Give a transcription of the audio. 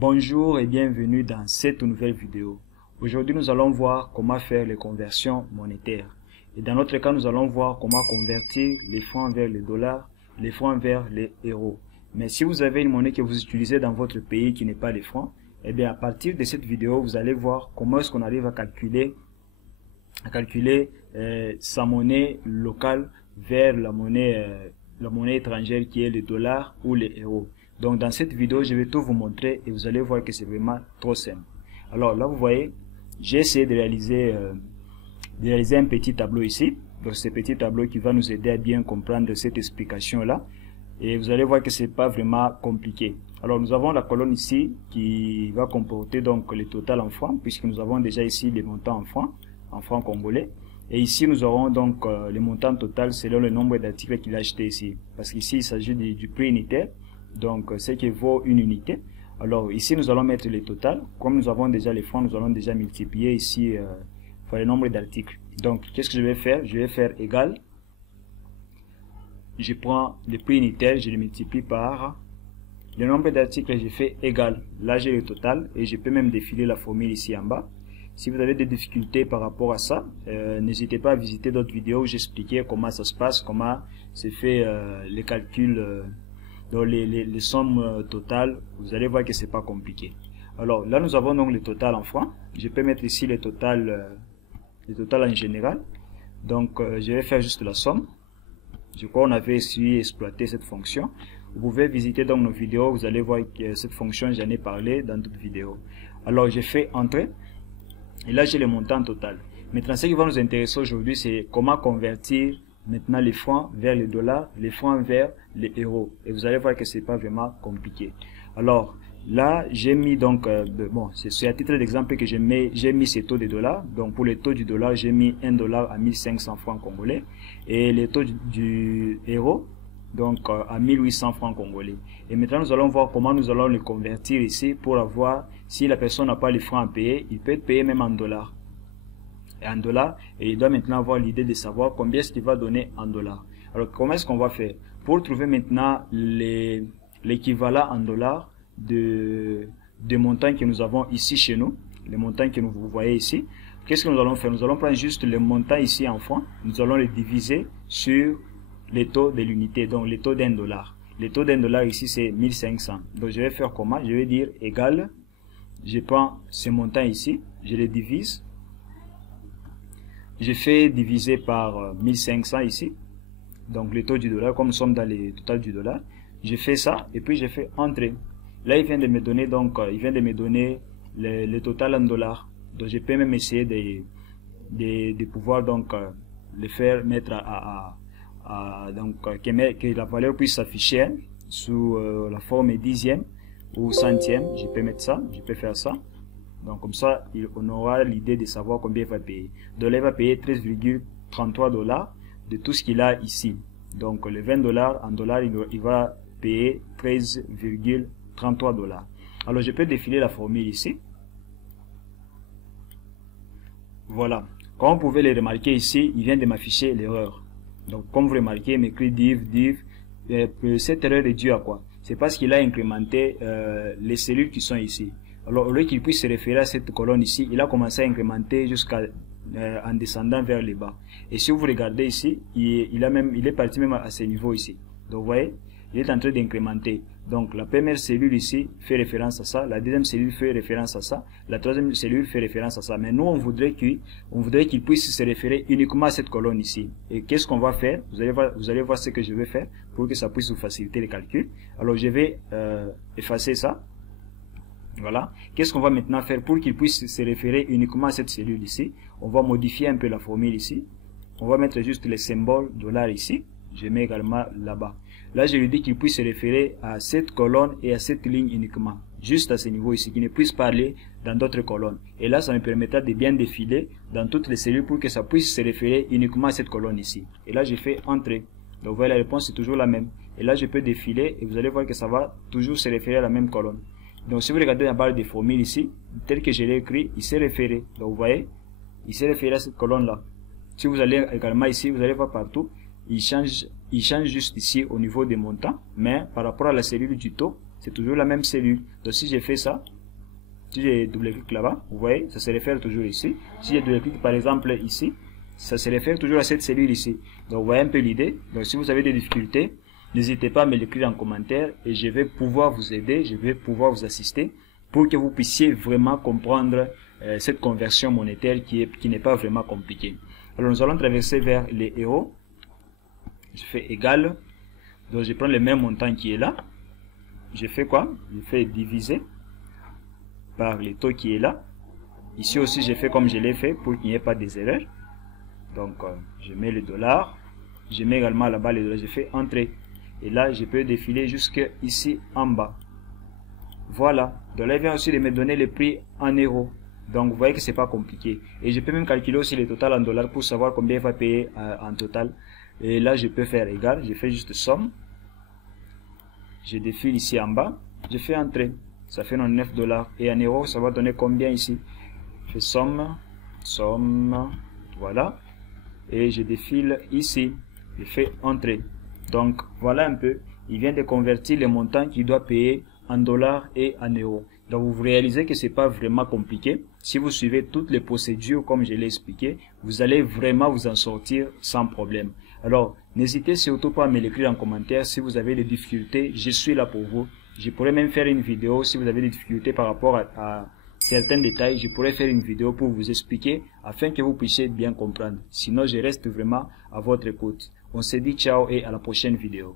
Bonjour et bienvenue dans cette nouvelle vidéo. Aujourd'hui, nous allons voir comment faire les conversions monétaires. Et dans notre cas, nous allons voir comment convertir les francs vers les dollars, les francs vers les euros. Mais si vous avez une monnaie que vous utilisez dans votre pays qui n'est pas les francs, eh bien à partir de cette vidéo, vous allez voir comment est-ce qu'on arrive à calculer sa monnaie locale vers la monnaie étrangère qui est le dollar ou les euros. Donc dans cette vidéo, je vais tout vous montrer et vous allez voir que c'est vraiment trop simple. Alors là, vous voyez, j'ai essayé de réaliser un petit tableau ici. Donc ce petit tableau qui va nous aider à bien comprendre cette explication là. Et vous allez voir que c'est pas vraiment compliqué. Alors nous avons la colonne ici qui va comporter donc le total en francs, puisque nous avons déjà ici les montants en francs congolais. Et ici nous aurons donc le montant total selon le nombre d'articles qu'il a acheté ici. Parce qu'ici il s'agit du prix unitaire. Donc, ce qui vaut une unité. Alors, ici, nous allons mettre le total. Comme nous avons déjà les francs, nous allons déjà multiplier ici par le nombre d'articles. Donc, qu'est-ce que je vais faire? Je vais faire égal. Je prends le prix unitaire, je le multiplie par le nombre d'articles, je fais égal. Là, j'ai le total et je peux même défiler la formule ici en bas. Si vous avez des difficultés par rapport à ça, n'hésitez pas à visiter d'autres vidéos où j'expliquais comment ça se passe, comment se fait les calculs. Donc les sommes totales, vous allez voir que c'est pas compliqué. Alors là nous avons donc le total en francs. Je peux mettre ici le total en général. Donc je vais faire juste la somme. Je crois qu'on avait ici exploité cette fonction. Vous pouvez visiter donc nos vidéos, vous allez voir que cette fonction j'en ai parlé dans d'autres vidéos. Alors je fais entrée et là j'ai le montant total. Maintenant ce qui va nous intéresser aujourd'hui c'est comment convertir maintenant les francs vers les dollars, les francs vers les euros. Et vous allez voir que c'est pas vraiment compliqué. Alors là, j'ai mis donc, bon, c'est à titre d'exemple que j'ai mis ces taux de dollars. Donc pour les taux du dollar, j'ai mis 1 dollar à 1500 francs congolais. Et les taux du euro, donc à 1800 francs congolais. Et maintenant, nous allons voir comment nous allons les convertir ici pour avoir, si la personne n'a pas les francs à payer, il peut être payé même en dollars. Et il doit maintenant avoir l'idée de savoir combien est-ce qu'il va donner en dollars. Alors comment est-ce qu'on va faire pour trouver maintenant l'équivalent en dollars des montants que nous avons ici chez nous, les montants que vous voyez ici? Qu'est-ce que nous allons faire? Nous allons prendre juste le montant ici en francs, nous allons le diviser sur les taux de l'unité, donc les taux d'un dollar. Le taux d'un dollar ici c'est 1500. Donc je vais faire comment? Je vais dire égal, je prends ce montant ici, je le divise. Je fais diviser par 1500 ici. Donc le taux du dollar, comme nous sommes dans le total du dollar. Je fais ça et puis je fais entrer. Là, il vient de me donner le total en dollars. Donc je peux même essayer de pouvoir donc le faire mettre que la valeur puisse s'afficher sous la forme dixième ou centième. Je peux mettre ça, je peux faire ça. Donc comme ça, on aura l'idée de savoir combien il va payer. Donc là, il va payer 13,33 dollars de tout ce qu'il a ici. Donc les 20 dollars en dollars, il va payer 13,33 dollars. Alors je peux défiler la formule ici. Voilà. Comme vous pouvez le remarquer ici, il vient de m'afficher l'erreur. Donc comme vous remarquez, il m'écrit div. Cette erreur est due à quoi? C'est parce qu'il a incrémenté les cellules qui sont ici. Alors, au lieu qu'il puisse se référer à cette colonne ici, il a commencé à incrémenter jusqu'à en descendant vers le bas. Et si vous regardez ici, il est parti même à ce niveau ici. Donc, vous voyez, il est en train d'incrémenter. Donc, la première cellule ici fait référence à ça, la deuxième cellule fait référence à ça, la troisième cellule fait référence à ça. Mais nous, on voudrait qu'il puisse se référer uniquement à cette colonne ici. Et qu'est-ce qu'on va faire? Vous allez voir ce que je vais faire pour que ça puisse vous faciliter les calculs. Alors, je vais effacer ça. Voilà. Qu'est-ce qu'on va maintenant faire pour qu'il puisse se référer uniquement à cette cellule ici? On va modifier un peu la formule ici. On va mettre juste les symboles dollar ici. Je mets également là-bas. Là, je lui dis qu'il puisse se référer à cette colonne et à cette ligne uniquement. Juste à ce niveau ici, qu'il ne puisse pas aller dans d'autres colonnes. Et là, ça me permettra de bien défiler dans toutes les cellules pour que ça puisse se référer uniquement à cette colonne ici. Et là, je fais entrer. Donc, vous voyez, la réponse est toujours la même. Et là, je peux défiler et vous allez voir que ça va toujours se référer à la même colonne. Donc si vous regardez la barre de formule ici, tel que je l'ai écrit, il s'est référé. Donc vous voyez, il s'est référé à cette colonne-là. Si vous allez également ici, vous allez voir partout, il change juste ici au niveau des montants, mais par rapport à la cellule du taux, c'est toujours la même cellule. Donc si j'ai fait ça, si j'ai double-clic là-bas, vous voyez, ça se réfère toujours ici. Si j'ai double-clic par exemple ici, ça se réfère toujours à cette cellule ici. Donc vous voyez un peu l'idée. Donc si vous avez des difficultés, n'hésitez pas à me l'écrire en commentaire et je vais pouvoir vous aider, je vais pouvoir vous assister pour que vous puissiez vraiment comprendre cette conversion monétaire qui n'est pas vraiment compliquée. Alors nous allons traverser vers les héros. Je fais égal. Donc je prends le même montant qui est là. Je fais quoi? Je fais diviser par le taux qui est là. Ici aussi je fais comme je l'ai fait pour qu'il n'y ait pas des erreurs. Donc je mets le dollar. Je mets également là-bas le dollar. Je fais entrée. Et là je peux défiler jusque ici en bas. Voilà. Donc là il vient aussi de me donner le prix en euros. Donc vous voyez que c'est pas compliqué. Et je peux même calculer aussi le total en dollars pour savoir combien il va payer en total. Et là je peux faire égal. Je fais juste somme. Je défile ici en bas. Je fais entrée. Ça fait 99 $. Et en euros ça va donner combien ici? Je fais somme. Somme. Voilà. Et je défile ici. Je fais entrée. Donc voilà un peu. Il vient de convertir les montants qu'il doit payer en dollars et en euros. Donc vous réalisez que c'est pas vraiment compliqué. Si vous suivez toutes les procédures comme je l'ai expliqué, vous allez vraiment vous en sortir sans problème. Alors n'hésitez surtout pas à me l'écrire en commentaire si vous avez des difficultés. Je suis là pour vous. Je pourrais même faire une vidéo si vous avez des difficultés par rapport à certains détails. Je pourrais faire une vidéo pour vous expliquer afin que vous puissiez bien comprendre. Sinon je reste vraiment à votre écoute. On se dit ciao et à la prochaine vidéo.